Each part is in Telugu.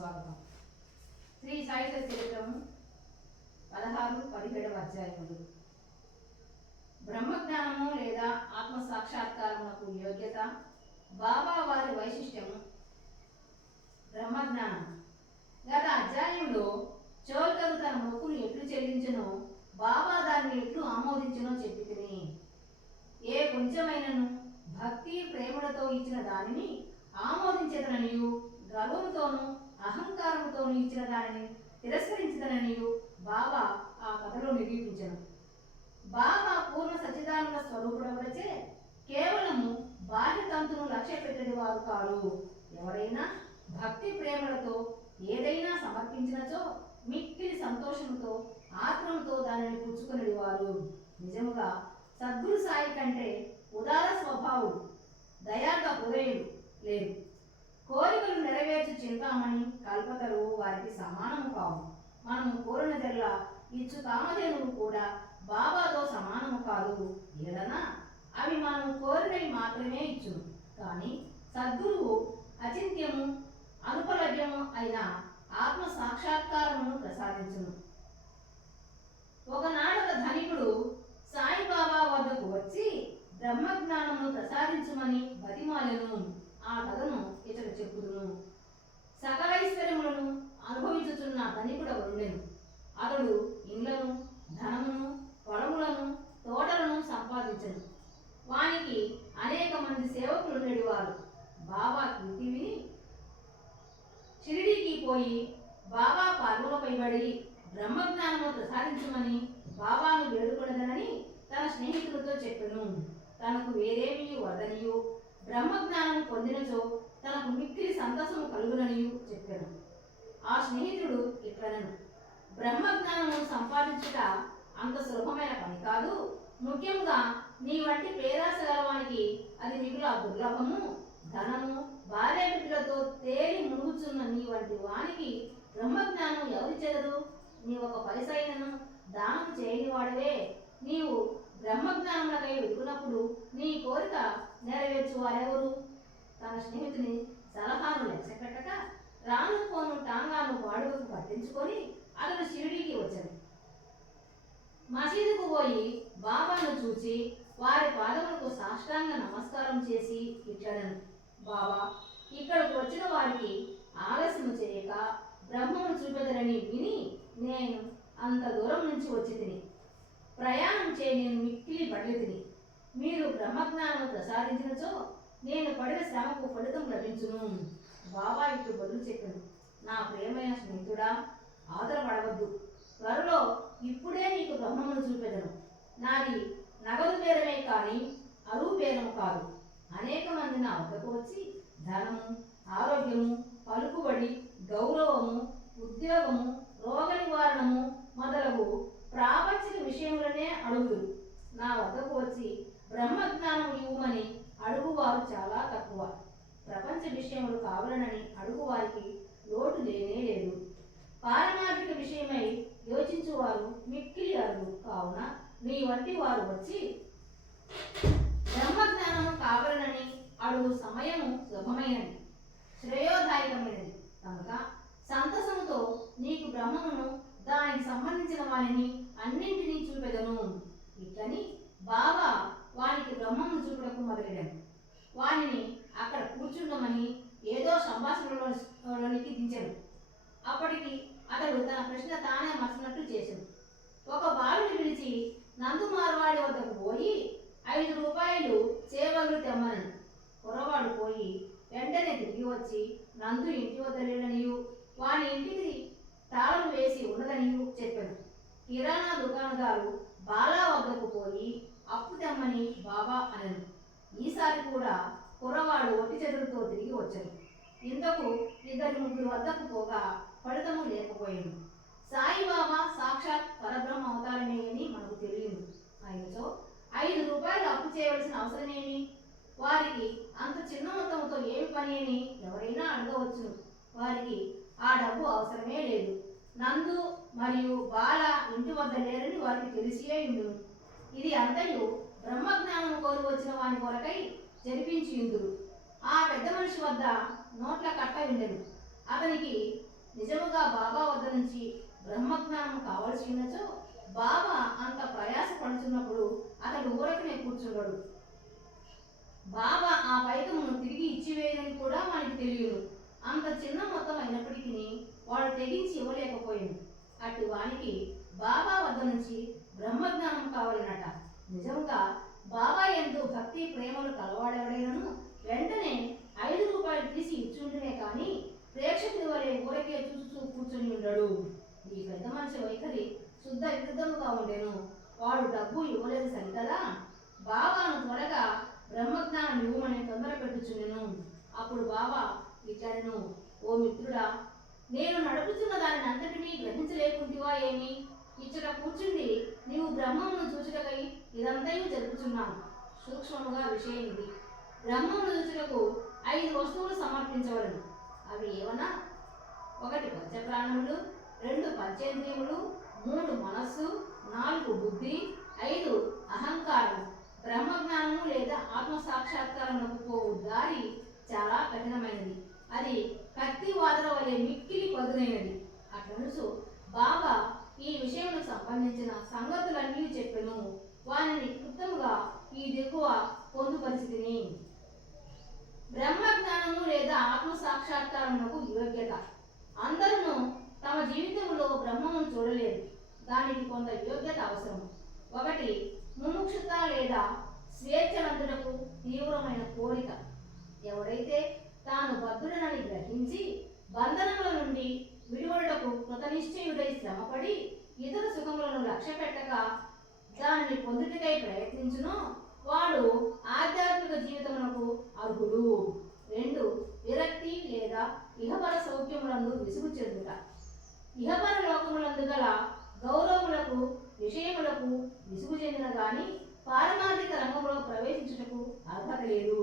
స్వాగతం. శ్రీ సాయి చరిత్రము 16-17 అధ్యాయములు. బ్రహ్మజ్ఞానము లేదా ఆత్మ సాక్షాత్కారమునకు యోగ్యత. బాబా వారి వైశిష్ట్యము. బ్రహ్మజ్ఞానం. గత అధ్యాయంలో చోల్కరు తన మొక్కును ఎట్లు చెల్లించునో, బాబా దాన్ని ఎట్లు ఆమోదించునో చెప్పి తిని, ఏ కొంచెమైనను భక్తి ప్రేమలతో ఇచ్చిన దానిని ఆమోదించదననియు, గర్వంతోనూ అహంకారంతోనూ ఇచ్చిన దానిని తిరస్కరించదననియు బాబా ఆ కథలో నిరూపించను. బాబా పూర్ణ సచ్చిదానంద స్వరూపుడవరచే కేవలము బాహ్య తంతును లక్ష్య పెట్టని వారు కారు. ఎవరైనా భక్తి ప్రేమలతో ఏదైనా సమర్పించినచో మిక్కిలి సంతోషంతో ఆత్రంతో దానిని పుచ్చుకునేది వారు. నిజముగా సద్గురు సాయి కంటే ఉదార స్వభావుడు, దయార్థ హృదయుడు లేరు. కోరికలు నెరవేర్చు చింతామణి కల్పతరు వారికి సమానము కావు. మనము కోరినదల్లా ఇచ్చు కామధేనువు కూడా బాబాతో సమానము కాదు. ఏదన్నా అవి మనము కోరినవి మాత్రమే ఇచ్చును. కానీ సద్గురువు అచింత్యము అనుపలభ్యము అయిన ఆత్మ సాక్షాత్కారమును ప్రసాదించును. ఒకనాడు ఒక ధనికుడు సాయిబాబా వద్దకు వచ్చి బ్రహ్మజ్ఞానమును ప్రసాదించుమని బతిమాలెను. ఆ కథను ఇతడు చెప్పుదును. సకలైశ్వర్యములను అనుభవించుచున్న ధనికుడొకడుండెను. అతడు ఇండ్లను, ధనమును, పొలములను, తోటలను సంపాదించెను. వానికి అనేక మంది సేవకులుండేవారు. బాబా కీర్తి విని షిరిడీకి పోయి బాబా పాదములపై పడి బ్రహ్మజ్ఞానము ప్రసాదించమని బాబాను వేడుకొనదనని తన స్నేహితులతో చెప్పెను. తనకు వేరేమీ వదనియు, బ్రహ్మజ్ఞానము పొందినచో తనకు మిక్కిలి సంతోషము కలుగుననియు చెప్పాను. ఆ స్నేహితుడు ఇట్లనను, బ్రహ్మజ్ఞానము సంపాదించుట అంత సులభమైన పని కాదు. ముఖ్యంగా నీ వంటి పేరాస గలవానికి అది మిగుల దుర్లభము. ధనము, భార్య బిడ్డలతో తేలి మునుగుచున్న నీ వంటి వానికి బ్రహ్మజ్ఞానం ఎవరిచెదరు? నీ ఒక పైసైనను దానం చేయని వాడివే. నీవు బ్రహ్మజ్ఞానములకై వెతుకున్నప్పుడు నీ కోరిక నెరవేర్చు వారెవరు? తన స్నేహితుని సలహాను లక్ష్య పెట్టక రాను పోను టాంగాను వాడుకకు పట్టించుకొని అతడు షిరిడీకి వచ్చాడు. మసీదుకు పోయి బాబాను చూచి వారి పాదములకు సాష్టాంగ నమస్కారం చేసి ఇట్లనను, బాబా, ఇక్కడకు వచ్చిన వారికి ఆలస్యము చేయక బ్రహ్మను చూపెదరని విని నేను అంత దూరం నుంచి వచ్చి తిని. ప్రయాణం చేయి నేను మిక్కిలి పడి తిని. మీరు బ్రహ్మజ్ఞానం ప్రసాదించినచో నేను పడిన శ్రమకు ఫలితం లభించును. బాబా ఇట్లు బదులు చెప్పాను, నా ప్రియమైన స్నేహితుడా, ఆదరపడవద్దు. త్వరలో ఇప్పుడే నీకు బ్రహ్మమును చూపెదను. నాది నగదు బేరమే కానీ అరువు బేరము కాదు. అనేక మంది నా వద్దకు వచ్చి ధనము, ఆరోగ్యము, పలుకుబడి, గౌరవము, ఉద్యోగము, రోగ నివారణము మొదలగు ప్రాపంచిక విషయములనే అడుగుదురు. నా వద్దకు వచ్చి బ్రహ్మజ్ఞానం ఇవ్వమని అడుగువారు చాలా తక్కువ. ప్రపంచ విషయములు కావాలనని అడుగువారికి లోటు లేనే లేదు. పారమార్థిక విషయమై యోచించువారు మిక్కిలి అరుగు. కావున నీ వంటి వారు వచ్చి బ్రహ్మజ్ఞానము కావాలనని అడుగు సమయము శుభమైనది, శ్రేయోదాయకమైనది కనుక సంతసముతో నీకు బ్రహ్మమును దానికి సంబంధించిన వారిని అన్నింటినీ చూపెదను. ఇట్లని బాబా వానికి బ్రహ్మమును చూపుటకు మొదలెడాను. వానిని అక్కడ కూర్చుండమని ఏదో సంభాషణలోనికి దించాడు. అప్పటికి అతడు తన ప్రశ్న తానే మర్చినట్లు చేశాడు. ఒక బాలుని పిలిచి నందు మార్వాడి వద్దకు పోయి 5 రూపాయలు చేవలు తెమ్మనను. కుర్రవాడు పోయి వెంటనే తిరిగి వచ్చి నందు ఇంటి వద్ద లేడనియు, వాని ఇంటికి తాళం వేసి ఉన్నదనియు చెప్పాను. కిరాణా దుకాణదారు బాలా వద్దకు పోయి అప్పు తెమ్మని బాబా అనను. ఈసారి కూడా కుర్రవాడు ఒట్టి చేతులతో తిరిగి వచ్చాడు. ఇంతకు 2-3 వద్దకు పోగా ఫలితము లేకపోయాడు. సాయిబాబా సాక్షాత్ పరబ్రహ్మ అవతారమే అని మనకు తెలియదు. అయినచో 5 రూపాయలు అప్పు చేయవలసిన అవసరమేమి? వారికి అంత చిన్న మొత్తంతో ఏమి పని అని ఎవరైనా అడగవచ్చును. వారికి ఆ డబ్బు అవసరమే లేదు. నందు మరియు బాల ఇంటి వద్ద లేరని వారికి తెలిసియే ఉండును. ఇది అంతయు బ్రహ్మజ్ఞానం కోరి వచ్చిన వాని కొరకై జరిపించి ఇందురు. ఆ పెద్ద మనిషి వద్ద నోట్ల కట్ట ఉండెను. అతనికి నిజముగా బాబా వద్ద నుంచి బ్రహ్మజ్ఞానం కావలసి ఉన్నచో బాబా అంత ప్రయాస పడుతున్నప్పుడు అతడు ఊరకనే కూర్చుండడు. బాబా ఆ పైకమును తిరిగి ఇచ్చివేయని కూడా మనకి తెలియదు. అంత చిన్న మొత్తం అయినప్పటికీ వాడు తెగించి ఇవ్వలేకపోయింది. అటు వానికి బాబా వద్ద నుంచి బ్రహ్మజ్ఞానం కావాలనట. నిజంగా బాబా ఎందు భక్తి ప్రేమలు కలవాడెవడైనను వెంటనే 5 రూపాయలు తీసి ఇచ్చుంటేనే కానీ ప్రేక్షకుడి వలె ఊరకే చూస్తూ కూర్చొని ఉండడు. ఈ పెద్ద మనిషి వైఖరి శుద్ధ విరుద్ధముగా ఉండేను. వాడు డబ్బు ఇవ్వలేదు సరికదా, బాబాను త్వరగా బ్రహ్మజ్ఞానం ఇవ్వమని తొందర పెట్టుచుండెను. అప్పుడు బాబా ఇచ్చాడను, ఓ మిత్రుడా, నేను నడుపుతున్న దానిని అంతటినీ గ్రహించలేకుంటివా ఏమి? ఇచ్చట కూర్చుండి నీవు బ్రహ్మమును చూచుటకై ఇదంతయు జరుపుచున్నాను. సూక్ష్మముగా విషయం ఇది. బ్రహ్మమును చూచుటకు 5 వస్తువులు సమర్పించవలను. అవి ఏవనా? 1 పంచప్రాణములు, 2 పంచేంద్రియములు, 3 మనస్సు, 4 బుద్ధి, 5 అహంకారం. బ్రహ్మజ్ఞానము లేదా ఆత్మ సాక్షాత్కారమునకు పోవు దారి చాలా కఠినమైనది. అది కత్తి వాదన వలె మిక్కిలి పదునైనది. అట్లనుచు బాబా ఈ విషయములకు సంబంధించిన సంగతులన్నీ చెప్పెను. వారిని క్లుప్తముగా ఈ దిగువ పొందుపరిచితిని. బ్రహ్మజ్ఞానము లేదా ఆత్మ సాక్షాత్కారమునకు యోగ్యత. అందరూ తమ జీవితంలో బ్రహ్మమును చూడలేరు. దానికి కొంత యోగ్యత అవసరం. 1 ముముక్షుత లేదా స్వేచ్ఛనందుటకు తీవ్రమైన కోరిక. ఎవడైతే తాను బద్ధుడనని గ్రహించి బంధనముల నుండి విడివడుటకు కృతనిశ్చయుడై శ్రమపడి ఇతర సుఖములను లక్ష్య పెట్టక దానిని పొందుటకై ప్రయత్నించునో వాడు ఆధ్యాత్మిక జీవితమునకు అర్హుడు. 2 విరక్తి లేదా ఇహపర సౌఖ్యములందు విసుగు చెందుట. ఇహపర లోకములందు గల గౌరవములకు విషయములకు విసుగు చెందిన గాని పారమార్థిక రంగంలో ప్రవేశించుటకు అర్హత లేదు.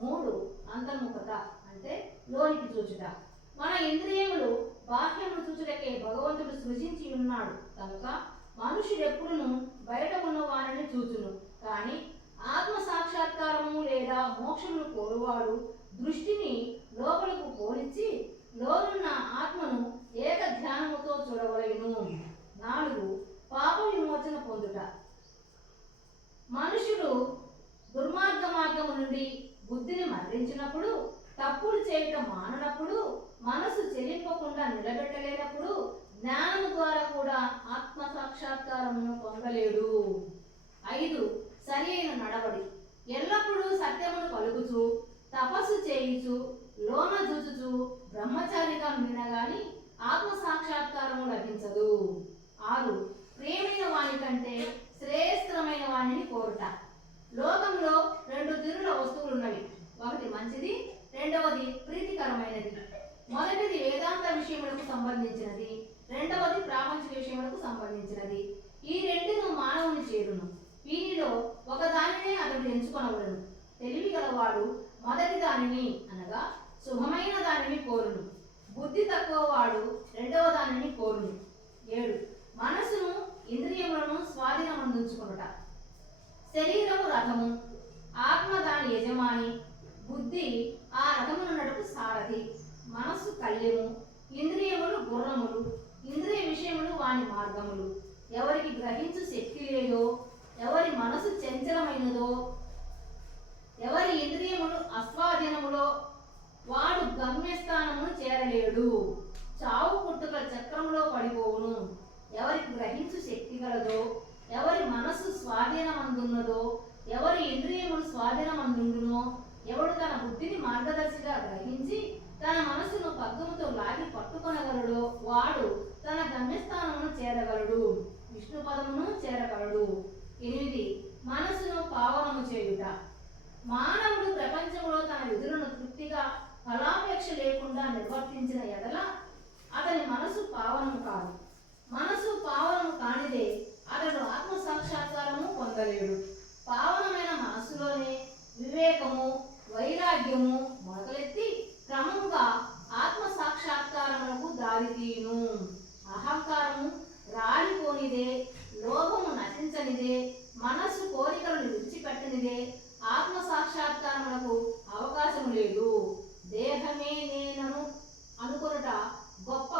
3 అంతర్ముఖత అంటే లోనికి చూచుట. మన ఇంద్రియములు బాహ్యమును చూచుటకే భగవంతుడు సృజించి ఉన్నాడు కనుక మనుషుడెప్పుడును బయట ఉన్న వారిని చూచును. కానీ ఆత్మ సాక్షాత్కారము లేదా మోక్షమును కోరువాడు దృష్టిని లోపలకు పోనిచ్చి లోనున్న ఆత్మను ఏక ధ్యానముతో చూడవలెను. 4 పాప విమోచన పొందుట. మనుషుడు దుర్మార్గ మార్గము నుండి బుద్ధిని మళ్లించినప్పుడు, తప్పులు చేయటం మాననప్పుడు, మనసు చెలింపకుండా నిలబెట్టలేనప్పుడు జ్ఞానము ద్వారా కూడా ఆత్మ సాక్షాత్కారమును పొందలేడు. 5 సరి అయిన నడవడి. ఎల్లప్పుడూ సత్యమును పలుకుచు తపస్సు చేయుచు లోన చూచుచు బ్రహ్మచారిగా మినగాని ఆత్మ సాక్షాత్కారము లభించదు. 6 ప్రేమైన వాని కంటే శ్రేయస్కరమైన వానిని కోరుట. లోకంలో 2 తీరుల వస్తువులున్నవి. 1 మంచిది, 2వది ప్రీతికరమైనది. మొదటిది వేదాంత విషయములకు సంబంధించినది, 2వది ప్రాపంచిక విషయములకు సంబంధించినది. ఈ రెండును మానవుని చేరును. వీనిలో ఒకదానినే అతడు ఎంచుకొనవలను. తెలివి గలవాడు మొదటి దానిని అనగా శుభమైన దానిని కోరును. బుద్ధి తక్కువ వాడు 2వ దానిని కోరును. 7 మనసును ఇంద్రియములను స్వాధీనమందుంచుకొనుట. శరీరము రథము, ఆత్మ దాని యజమాని, బుద్ధి ఆ రథమును నడుపు సారథి, మనస్సు కళ్యము, ఇంద్రియములు గుర్రములు, ఇంద్రియ విషయములు వాని మార్గములు. ఎవరికి గ్రహించు శక్తి లేదో, ఎవరి మనసు చంచలమైనదో, ఎవరి ఇంద్రియములు అస్వాధీనములో వాడు గమ్యస్థానమును చేరలేడు. చావు పుట్టుక చక్రములో పడిపోవును. ఎవరికి గ్రహించు శక్తి గలదో, ఎవరి మనస్సు స్వాధీనమందున్నదో, ఎవరి ఇంద్రియములు స్వాధీనమందుండునో, ఎవడు తన బుద్ధిని మార్గదర్శిగా గ్రహించి తన మనసును పగ్గముతో లాగి పట్టుకొనగలడో వాడు తన గమ్యస్థానమును చేరగలడు, విష్ణు పదమును చేరగలడు. 8 మనసును పావనము చేయుట. మానవుడు ప్రపంచంలో తన విధులను తృప్తిగా ఫలాపేక్ష లేకుండా నిర్వర్తించిన ఎడల అతని మనసు పావనము కాదు. మనసు పావనము కానిదే అతడు ఆత్మ సాక్షాత్కారము పొందలేడు. పావనమైన మనస్సులోనే వివేకము, వైరాగ్యము మొదలెత్తి క్రమంగా ఆత్మ సాక్షాత్కారములకు దారితీయును. అహంకారము రాలిపోనిదే, లోభము నశించనిదే, మనస్సు కోరికలను విడిచిపెట్టనిదే ఆత్మ సాక్షాత్కారములకు అవకాశము లేదు. దేహమే నేనను అనుకొనుట గొప్ప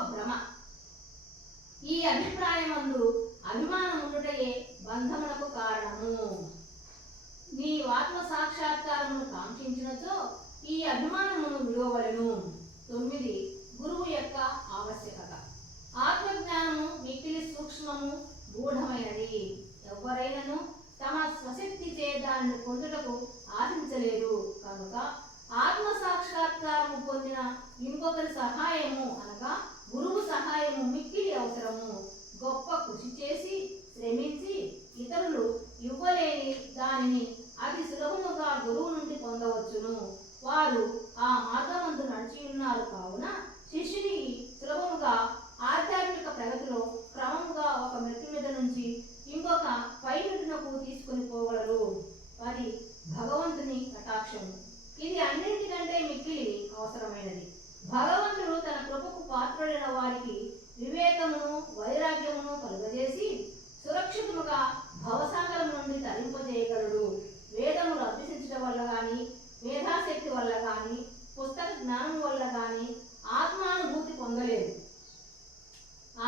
దానిని పొందుటకు ఆశించలేరు. కనుక ఆత్మ సాక్షాత్కారము పొందిన ఇంకొకరి సహాయము అనగా గురువు సహాయము మిక్కిలి అవసరము. గొప్ప కృషి చేసి శ్రమించి ఇతరులు ఇవ్వలేని దానిని అతి సులభముగా గురువు నుండి పొందవచ్చును. వారు ఆ మార్గమందు నడిచి ఉన్నారు కావున శిష్యుని సులభముగా ఆధ్యాత్మిక ప్రగతిలో క్రమముగా ఒక మెట్టు మీద నుంచి ఇంకొక పై మెట్టునకు తీసుకొని పోగలరు. అది భగవంతుని కటాక్షము. ఇది అన్నింటికంటే మిక్కిలి అవసరమైనది. భగవంతుడు తన కృపకు పాత్రుడైన వారికి వివేకమును వైరాగ్యమును కలుగజేసి సురక్షితముగా భవసాగరం నుండి తరింపజేయగలడు. వేదములు అభ్యసించడం వల్ల కానీ, మేధాశక్తి వల్ల కానీ, పుస్తక జ్ఞానం వల్ల కానీ ఆత్మానుభూతి పొందలేదు.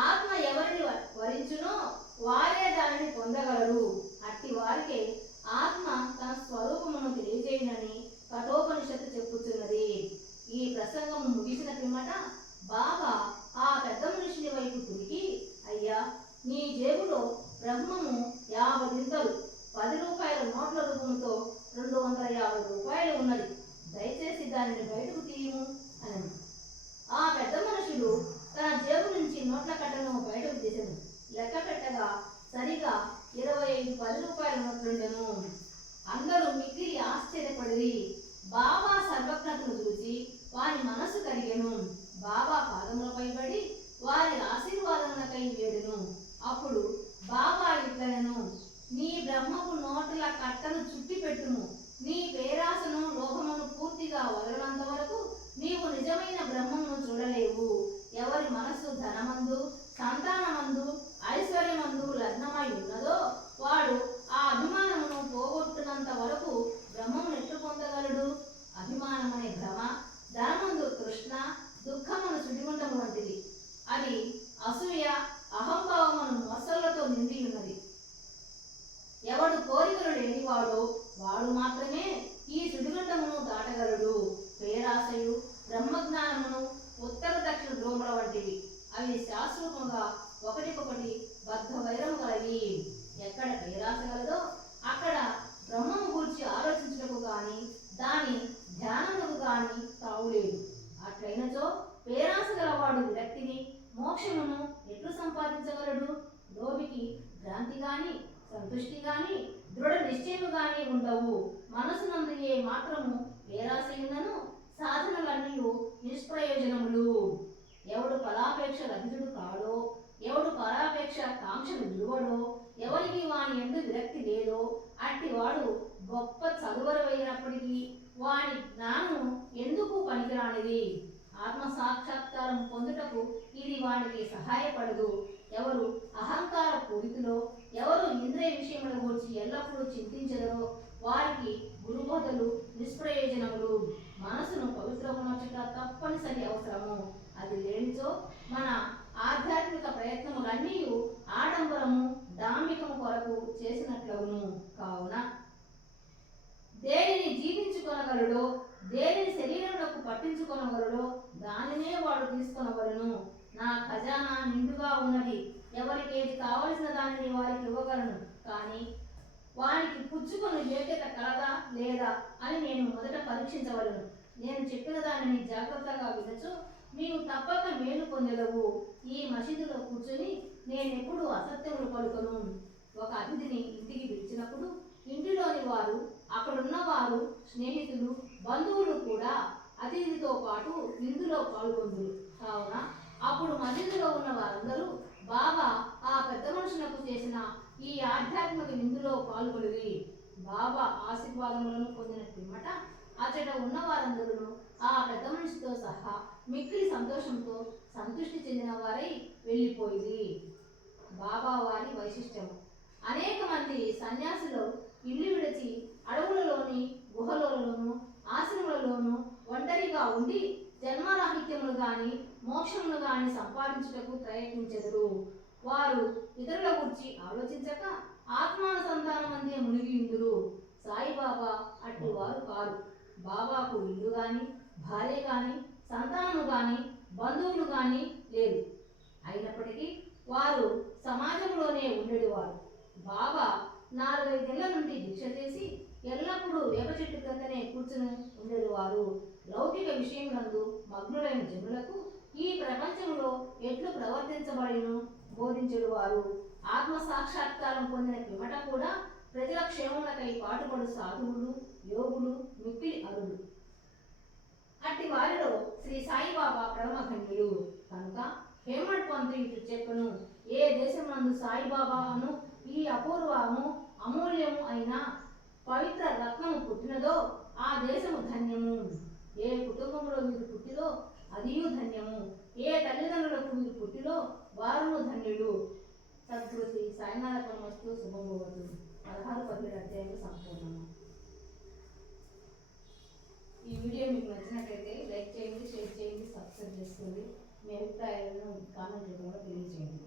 ఆత్మ ఎవరిని వరించునో వారే దానిని పొందగలరు. అట్టి వారికే ఆత్మ తన స్వరూపమును తెలియజేయనని కఠోపనిషత్తు చెప్పుతున్నది. ఈ ప్రసంగము ముగిసిన పిమ్మట బాబా ఆ పెద్ద మనిషిని వైపు తిరిగి, అయ్యా, నీ జేబులో బ్రహ్మము 50 గింతలు 10 రూపాయల నోట్ల రూపంతో 250 రూపాయలు ఉన్నది. దయచేసి దానిని బయటకు తీయము అని. ఆ పెద్ద మనుషుడు తన జేబు నుంచి నోట్ల కట్టను బయటకు తీసెను. లెక్క పెట్టగా సరిగా 25 10 రూపాయల నోట్లుండెను. అందరూ మిక్కిలి ఆశ్చర్యపడి బాబా సర్వజ్ఞతను చూసి వారి మనసు కరిగెను. బాబా పాదములపై పడి వారి ఆశీర్వాదములకై వేడెను. అప్పుడు బాబా ఇట్లనెను, నీ బ్రహ్మకు నోట్ల కట్టను చుట్టి పెట్టుము. నీ పేరాసను లోభమును పూర్తిగా వదలంత వరకు నీవు నిజమైన బ్రహ్మమును చూడలేవు. ఎవరి మనస్సు ధనమందు, సంతానమందు, ఐశ్వర్యమందు లగ్నమై ఉన్నదో వాడు ఆ అభిమానమును పోగొట్టునంత వరకు బ్రహ్మమును ఎట్లు పొందగలడు? అభిమానమనే భ్రమ, ధనమందు తృష్ణ, దుఃఖమును సుడిగుండము వంటిది. అది అసూయ, అహంభావమును మొసళ్లతో నిండి ఉన్నది. ఎవడు కోరికలు లేనివాడో వాడు మాత్రమే ఈ సుడిగుండమును దాటగలడు. పేరాశయు, బ్రహ్మజ్ఞానమును ఉత్తర దక్షిణ ధ్రువముల వంటివి. అవి శాశ్వతంగా ఒకటికొకటి బద్ధ వైరము కలవి. ఎక్కడ పేరాశ గలదో అక్కడ బ్రహ్మము గురించి ఆలోచించటకు గాని దాని ధ్యానములకు గాని తావులేదు. అట్లయినచో పేరాశ గలవాడు విరక్తిని, మోక్షమును ఎట్లు సంపాదించగలడు? లోభికి భ్రాంతి గాని, సంతుష్టి గాని, దృఢ నిశ్చయము గాని ఉండవు. మనసునందు ఏ మాత్రము పేరాశయునను సాధనలన్నీ నిష్ప్రయోజనములు. ఎవడు ఫలాపేక్ష రహితుడు కాడో, ఎవడు పరాపేక్ష కాంక్షను విలువడో, ఎవరికి వాని ఎందు విరక్తి లేదో అట్టి వాడు గొప్ప చదువరవైనప్పటికీ వాని జ్ఞానము ఎందుకు పనికిరానిది. ఆత్మ సాక్షాత్కారం పొందుటకు ఇది వానికి సహాయపడదు. ఎవరు అహంకార పూరితులో, ఎవరు ఇంద్రియ విషయముల గురించి ఎల్లప్పుడూ చింతించదరో వారికి గురుబోధలు నిష్ప్రయోజనములు. మనసును పవిత్రమునర్చుట తప్పనిసరి అవసరము. అది లేనిచో మన ఆధ్యాత్మిక ప్రయత్నములన్నీ ఆడంబరము, డాంబికము కొరకు చేసినట్లవును. కావున దేనిని జీవించుకొనగలడో, దేనిని శరీరములకు పట్టించుకొనగలడో దానినే వాడు తీసుకొనవలను. నా ఖజానా నిండుగా ఉన్నది, ఎవరికి ఏది కావలసిన దానిని వారికి ఇవ్వగలను, కానీ వానికి పుచ్చుకొని యోగ్యత కలదా లేదా అని నేను మొదట పరీక్షించవలను. నేను చెప్పిన దానిని జాగ్రత్తగా వినచు నీవు తప్పక మేలు పొందెదవు. ఈ మసీదులో కూర్చొని నేనెప్పుడు అసత్యములు పలుకను. ఒక అతిథిని ఇంటికి పిలిచినప్పుడు ఇంటిలోని వారు, అక్కడున్న వారు, స్నేహితులు, బంధువులు కూడా అతిథితో పాటు విందులో పాల్గొందురు. కావున అప్పుడు మసీదులో ఉన్న వారందరూ బాబా ఆ పెద్ద మనుషులకు చేసిన ఈ ఆధ్యాత్మిక విందులో పాల్గొనిరి. బాబా ఆశీర్వాదములను పొందిన పిమ్మట అచట ఉన్న వారందరూ ఆ పెద్ద మనిషితో సహా మిక్కిలి సంతోషంతో సంతృష్టి చెందిన వారై వెళ్ళిపోయింది. బాబా వారి వైశిష్ట్యము. అనేక మంది సన్యాసులు ఇల్లు విడిచి అడవులలోని గుహలలోను ఆశ్రములలోను ఒంటరిగా ఉండి జన్మరాహిత్యములు గాని మోక్షములు గాని సంపాదించుటకు ప్రయత్నించెదరు. వారు ఇతరుల గురించి ఆలోచించక ఆత్మానుసంధానమందే మునిగి ఉందురు. సాయిబాబా అట్టి వారు కారు. బాబాకు ఇల్లు గాని, భార్య గాని, సంతానము గాని, బంధువులు గాని లేరు. అయినప్పటికీ వారు సమాజంలోనే ఉండేవారు. బాబా 4-5 నెలల నుండి దీక్ష చేసి కూర్చుని ఉండేది వారు. లౌకిక విషయములందు మగ్నులైన జనులకు ఈ ప్రపంచంలో ఎట్లు ప్రవర్తించబడిను బోధించెడు వారు. ఆత్మ సాక్షాత్కారం పొందిన పిమ్మట కూడా ప్రజల క్షేమమునకై పాటుపడు సాధువులు, యోగులు మిక్కిలి అరులు. అట్టి వారిలో శ్రీ సాయిబాబా ప్రథమఖండ్యుడు కనుక హేమంత్ పంతు ఇటు చెప్పను, ఏ దేశమునందు సాయిబాబాను ఈ అపూర్వము అమూల్యము అయిన పవిత్ర రత్నము పుట్టినదో ఆ దేశము ధన్యము. ఏ కుటుంబంలో మీరు పుట్టిదో అదియు ధన్యము. ఏ తల్లిదండ్రులకు మీరు పుట్టిలో వారును ధన్యుడు. సద్గురు శ్రీ సాయినాథ వస్తు శుభమోవతు. 16-17 అధ్యాయులు సంపూర్ణము. ఈ వీడియో మీకు నచ్చినట్లయితే లైక్ చేయండి, షేర్ చేయండి, సబ్స్క్రైబ్ చేసుకోండి. మీ అభిప్రాయాలను కామెంట్ రూపంలో తెలియజేయండి.